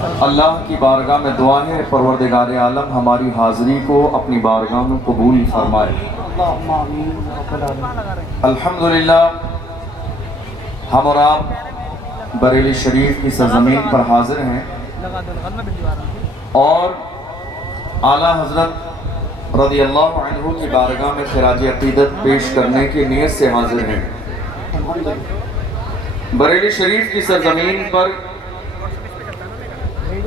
اللہ کی بارگاہ میں دعا ہے پروردگار عالم ہماری حاضری کو اپنی بارگاہ میں قبول فرمائے۔ الحمدللہ ہم اور آپ بریلی شریف کی سرزمین پر حاضر ہیں اور اعلیٰ حضرت رضی اللہ عنہ کی بارگاہ میں خراج عقیدت پیش کرنے کی نیت سے حاضر ہیں۔ بریلی شریف کی سرزمین پر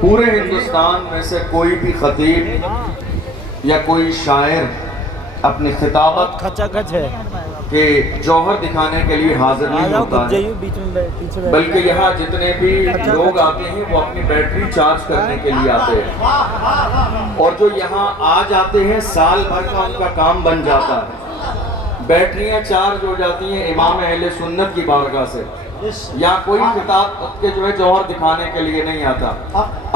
پورے ہندوستان میں سے کوئی بھی خطیب یا کوئی شاعر اپنی خطابت کے جوہر دکھانے کے لیے حاضر نہیں ہوتا ہے، بلکہ یہاں جتنے بھی لوگ آتے ہیں وہ اپنی بیٹری چارج کرنے کے لیے آتے ہیں، اور جو یہاں آ جاتے ہیں سال بھر کا ان کا کام بن جاتا ہے، بیٹریاں چارج ہو جاتی ہیں امام اہل سنت کی بارگاہ سے، یا کوئی خطاب کے جو ہے جوہر دکھانے کے لیے نہیں آتا۔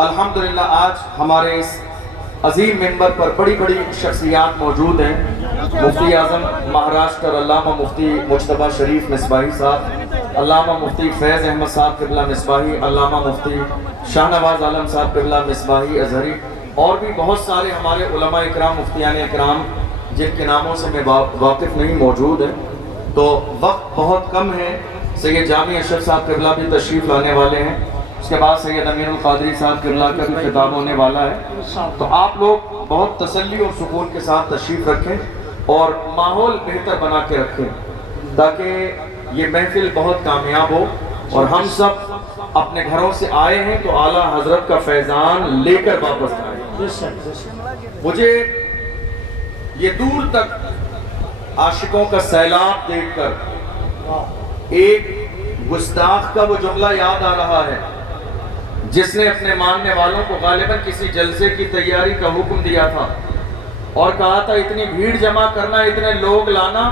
الحمدللہ آج ہمارے اس عظیم منبر پر بڑی بڑی شخصیات موجود ہیں۔ مفتی اعظم مہاراشٹر علامہ مفتی مجتبیٰ شریف مصباحی صاحب، علامہ مفتی فیض احمد صاحب قبلہ مصباحی، علامہ مفتی شاہ نواز عالم صاحب قبلہ مصباحی ازہری، اور بھی بہت سارے ہمارے علماء اکرام مفتیان اکرام جن کے ناموں سے میں واقف نہیں موجود ہیں۔ تو وقت بہت کم ہے، سید جامع اشرف صاحب قبلہ بھی تشریف لانے والے ہیں، اس کے بعد سید امین القادری صاحب قبلہ کا بھی خطاب ہونے والا ہے۔ تو آپ لوگ بہت تسلی اور سکون کے ساتھ تشریف رکھیں اور ماحول بہتر بنا کے رکھیں تاکہ یہ محفل بہت کامیاب ہو، اور ہم سب اپنے گھروں سے آئے ہیں تو اعلیٰ حضرت کا فیضان لے کر واپس آئیں۔ مجھے یہ دور تک عاشقوں کا سیلاب دیکھ کر ایک گستاخ کا وہ جملہ یاد آ رہا ہے جس نے اپنے ماننے والوں کو غالباً کسی جلسے کی تیاری کا حکم دیا تھا اور کہا تھا اتنی بھیڑ جمع کرنا، اتنے لوگ لانا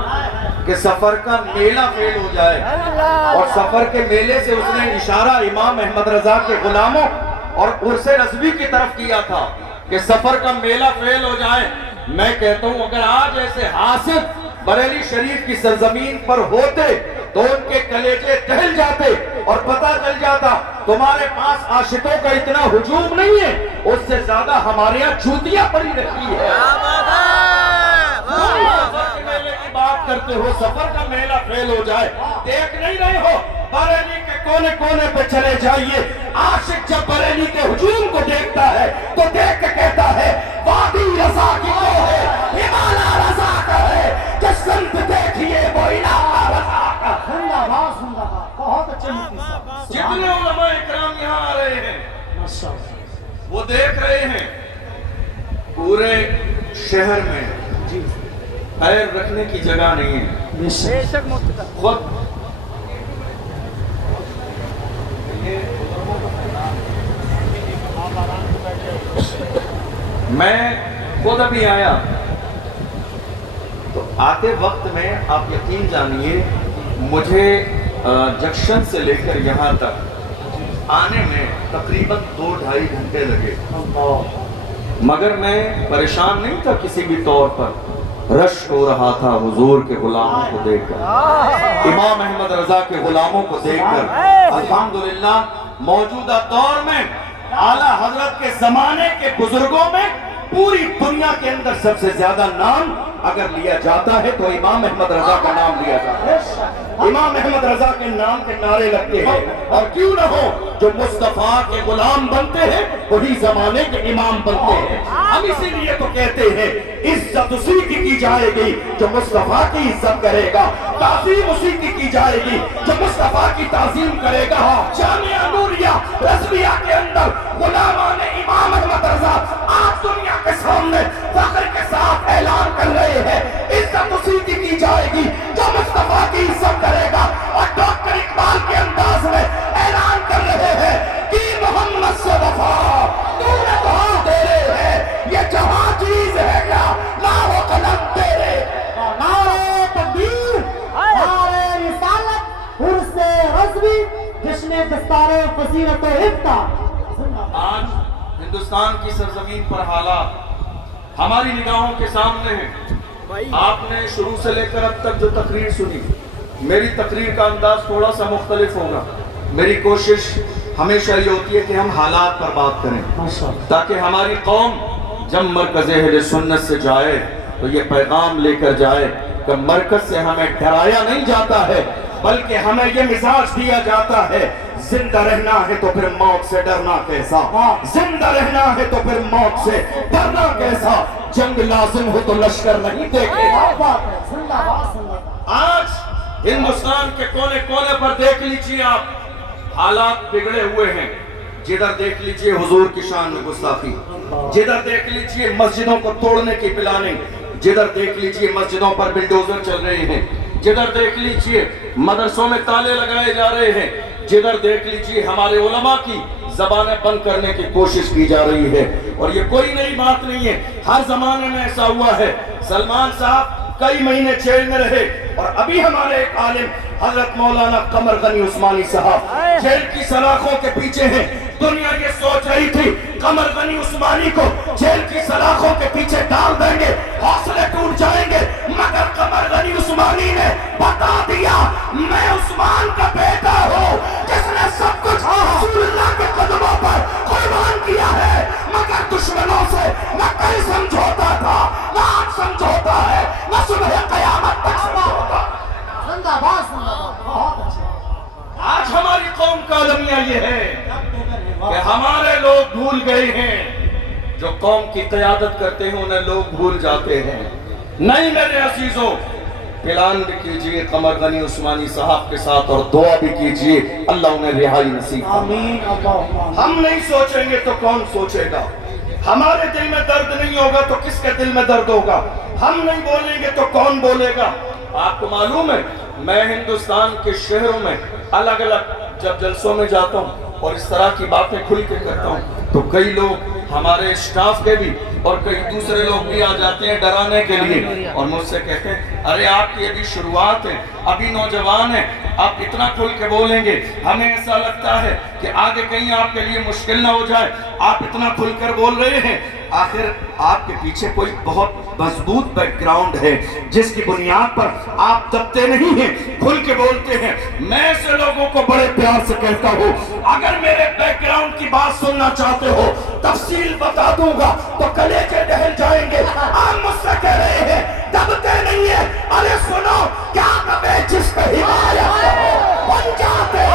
کہ سفر کا میلہ فیل ہو جائے، اور سفر کے میلے سے اس نے اشارہ امام احمد رضا کے غلاموں اور عرس رضوی کی طرف کیا تھا کہ سفر کا میلہ فیل ہو جائے۔ میں کہتا ہوں اگر آج ایسے حاسد بریلی شریف کی سرزمین پر ہوتے تو ان کے کلیجے دہل جاتے اور پتہ چل جاتا تمہارے پاس عاشقوں کا اتنا ہجوم نہیں ہے، اس سے زیادہ ہمارے یہاں چوتیاں پڑی رہتی ہے۔ سفر کے میلے کی بات کرتے ہو، سفر کا میلہ فیل ہو جائے، دیکھ نہیں رہے ہو بریلی کے کونے کونے پہ چلے جائیے، عاشق جب بریلی کے ہجوم کو دیکھتا ہے تو دیکھ کے کہتا ہے وادی رضا کی وہ ہے، ہمالا رضا کا ہے، جس سمت دیکھیے وہ الہ رضا کا۔ بہت اچھے جتنے علماء اکرام یہاں آ رہے ہیں وہ دیکھ رہے ہیں پورے شہر میں پیر رکھنے کی جگہ نہیں ہے۔ خود میں خود ابھی آیا تو آتے وقت میں آپ یقین جانیے مجھے جنکشن سے لے کر یہاں تک آنے میں تقریباً 2-2.5 گھنٹے لگے، مگر میں پریشان نہیں تھا کسی بھی طور پر۔ رش ہو رہا تھا حضور کے غلاموں کو دیکھ کر، امام احمد رضا کے غلاموں کو دیکھ کر۔ الحمدللہ موجودہ دور میں اعلیٰ حضرت کے زمانے کے بزرگوں میں پوری دنیا کے اندر سب سے زیادہ نام اگر لیا جاتا ہے تو امام احمد رضا کا نام لیا جاتا ہے۔ امام احمد رضا کے نام کے نعرے لگتے ہیں، اور کیوں نہ ہو جو مصطفیٰ کے غلام بنتے ہیں وہی زمانے کے امام بنتے ہیں۔ ہم اسی لیے تو کہتے ہیں عزت اسی کی جائے گی جو مصطفیٰ کی عزت کرے گا، تعظیم اسی کی جائے گی جو مصطفیٰ کی تعظیم کرے گا۔ جامعہ نوریہ رضویہ کے اندر غلامان امام احمد رضا آج دنیا کے سامنے فخر کے ساتھ اعلان کر رہے ہیں عزت اسی کی جائے گی جو مصطفیٰ کی عزت کرے گا، اور ڈاکٹر اقبال کے انداز میں اعلان کر رہے ہیں کہ محمد سے وفا تو نے کہاں تیرے ہے، یہ جہاں چیز ہے کیا لاؤ قلم تیرے۔ نعرہ تکبیر، نعرہ رسالت، عرس رضوی، جشن دستار فضیلت و عفتہ۔ آج ہندوستان کی سرزمین پر حالات ہماری نگاہوں کے سامنے ہیں۔ آپ نے شروع سے لے کر اب تک جو تقریر سنی، میری تقریر کا انداز تھوڑا سا مختلف ہوگا۔ میری کوشش ہمیشہ یہ ہوتی ہے کہ ہم حالات پر بات کریں ماشاءاللہ تاکہ ہماری قوم جب مرکز اہل سنت سے جائے تو یہ پیغام لے کر جائے کہ مرکز سے ہمیں ڈرایا نہیں جاتا ہے بلکہ ہمیں یہ مزاج دیا جاتا ہے زندہ رہنا ہے تو پھر موت سے ڈرنا کیسا، زندہ رہنا ہے تو پھر موت سے ڈرنا کیسا، جنگ لازم ہو تو لشکر نہیں دیکھے گا۔ آج ہندوستان کے کونے کونے پر دیکھ لیجئے آپ، حالات بگڑے ہوئے ہیں۔ جدھر دیکھ لیجئے حضور کی شان میں گستاخی، جدھر دیکھ لیجئے مسجدوں کو توڑنے کی پلاننگ، جدھر دیکھ لیجئے مسجدوں پر بلڈوزر چل رہے ہیں، جدھر دیکھ لیجئے مدرسوں میں تالے لگائے جا رہے ہیں، جدھر دیکھ لیجئے ہمارے علماء کی زبانیں بند کرنے کی کوشش کی جا رہی ہے۔ اور یہ کوئی نئی بات نہیں ہے، ہر زمانے میں ایسا ہوا ہے۔ سلمان صاحب کئی مہینے جیل میں رہے اور ابھی ہمارے ایک عالم حضرت مولانا قمر غنی عثمانی صاحب جیل کی سلاخوں کے پیچھے ہیں۔ دنیا یہ سوچ رہی تھی قمر غنی عثمانی کو جیل کی سلاخوں کے پیچھے ڈال دیں گے، حوصلے ٹوٹ جائیں گے، مگر قمر غنی عثمانی نے بتا دیا میں عثمان کا بیٹا ہوں جس نے سب کچھ رسول اللہ کے قدموں پر قربان کیا ہے، مگر دشمنوں سے نہ کئی سمجھوتا تھا نہ آج سمجھوتا ہے نہ صبح قیامت تک سمجھوتا۔ زندہ باد، زندہ باد، بہت اچھا۔ آج ہماری قوم کا المیہ یہ ہے کہ ہمارے لوگ بھول گئے ہیں، جو قوم کی قیادت کرتے ہیں انہیں لوگ بھول جاتے ہیں۔ نہیں میرے عزیزوں، اعلان بھی کیجئے قمر غنی عثمانی صاحب کے ساتھ اور دعا بھی کیجئے اللہ انہیں رہائی نصیب فرمائے۔ آمین اللہم۔ ہم نہیں سوچیں گے تو کون سوچے گا؟ ہمارے دل میں درد نہیں ہوگا تو کس کے دل میں درد ہوگا؟ ہم نہیں بولیں گے تو کون بولے گا؟ آپ کو معلوم ہے میں ہندوستان کے شہروں میں الگ الگ جب جلسوں میں جاتا ہوں اور اس طرح کی باتیں کھل کے کرتا ہوں تو کئی لوگ ہمارے اسٹاف کے بھی اور کئی دوسرے لوگ بھی آ جاتے ہیں ڈرانے کے لیے اور مجھ سے کہتے ہیں ارے آپ کی ابھی شروعات ہے، ابھی نوجوان ہیں، آپ اتنا کھل کے بولیں گے، ہمیں ایسا لگتا ہے کہ آگے کہیں آپ کے لیے مشکل نہ ہو جائے، آپ اتنا کھل کر بول رہے ہیں۔ آخر آپ کے پیچھے کوئی بہت مضبوط بیک گراؤنڈ ہے جس کی بنیاد پر آپ دبتے نہیں ہیں، کھل کے بولتے ہیں۔ میں ایسے لوگوں کو بڑے پیار سے کہتا ہوں اگر میرے بیک گراؤنڈ کی بات سننا چاہتے ہو تفصیل بتا دوں گا تو کلیجے ڈہل جائیں گے۔ آپ مجھ سے کہہ رہے ہیں دبتے نہیں ہیں، ارے سنو کیا دبے جس پہ ہدایت بن جاتے،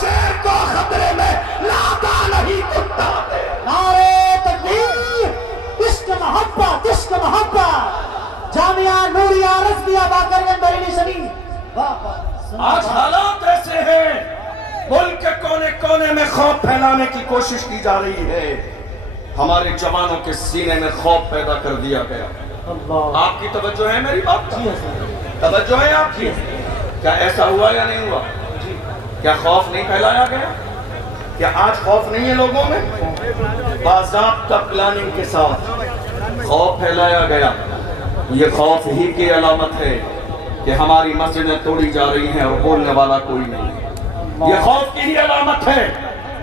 شیر کو خطرے میں لاتا نہیں کتا دے۔ نعرے تکبیر، عشق محبت، عشق محبت، جامعہ نوریہ رضویہ باقرگن بریلی شریف۔ آج حالات ایسے ہیں، ملک کے کونے کونے میں خوف پھیلانے کی کوشش کی جا رہی ہے، ہمارے جوانوں کے سینے میں خوف پیدا کر دیا گیا۔ اللہ، آپ کی توجہ ہے میری بات جی حسن، توجہ ہے آپ کی؟ کیا ایسا ہوا یا نہیں ہوا؟ کیا خوف نہیں پھیلایا گیا؟ کیا آج خوف نہیں ہے لوگوں میں؟ باضابطہ پلاننگ کے ساتھ خوف پھیلایا گیا۔ یہ خوف ہی کی علامت ہے کہ ہماری مسجدیں توڑی جا رہی ہیں اور بولنے والا کوئی نہیں۔ یہ خوف کی ہی علامت ہے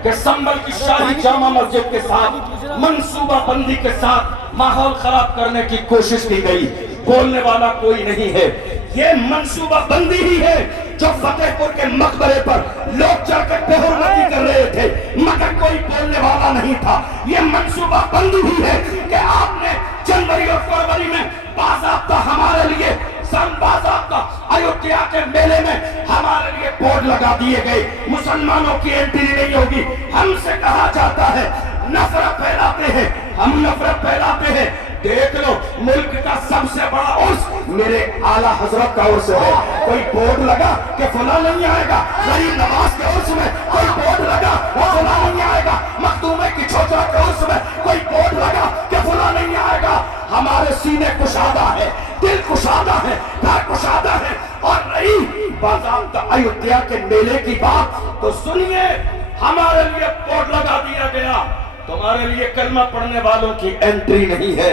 کہ سنبل کی شاہی جامع مسجد کے ساتھ منصوبہ بندی کے ساتھ ماحول خراب کرنے کی کوشش کی گئی، بولنے والا کوئی نہیں ہے۔ یہ منصوبہ بندی ہی ہے جو فتح پور کے مقبرے پر لوگ جا کر بے حرمتی کر رہے تھے مگر کوئی بولنے والا نہیں تھا۔ یہ منصوبہ بندی ہی ہے کہ آپ نے جنوری اور فروری میں باضابطہ ہمارے لیے باضابطہ ایودھیا کے میلے میں ہمارے لیے بورڈ لگا دیے گئے، مسلمانوں کی انٹری نہیں ہوگی۔ ہم سے کہا جاتا ہے نفرت پھیلاتے ہیں، ہم نفرت پھیلاتے ہیں۔ دیکھ لو ملک کا سب سے بڑا عرس میرے اعلیٰ حضرت کا عرس ہے، کوئی بورڈ لگا کہ فلاں نہیں آئے گا؟ غریب نواز کے عرس میں کوئی بورڈ لگا کہ فلاں نہیں آئے گا؟ مخدومے کی چھوٹا کے عرس میں کوئی بورڈ لگا کہ فلاں نہیں آئے گا؟ ہمارے سینے کشادہ ہے، دل کشادہ ہے، گھر کشادہ ہے۔ اور رہی باضابطہ ایودھیا کے میلے کی بات تو سنیے، ہمارے لیے بورڈ لگا دیا گیا تمہارے لیے کلمہ پڑھنے والوں کی انٹری نہیں ہے،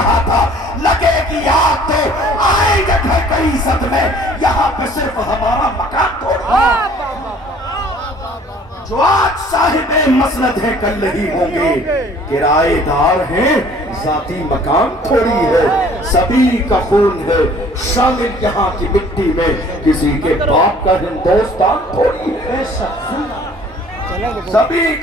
کہا تھا لگے گی یاد تو آئیں گے گھر کئی صد میں، یہاں پہ صرف ہمارا مکان تھوڑا جو آج صاحب مسند ہے کل نہیں ہوں گے، کرائے دار ہیں ذاتی مکان تھوڑی ہے، سبھی کا خون ہے شامل یہاں کی مٹی میں، کسی کے باپ کا ہندوستان تھوڑی ہے، سبھی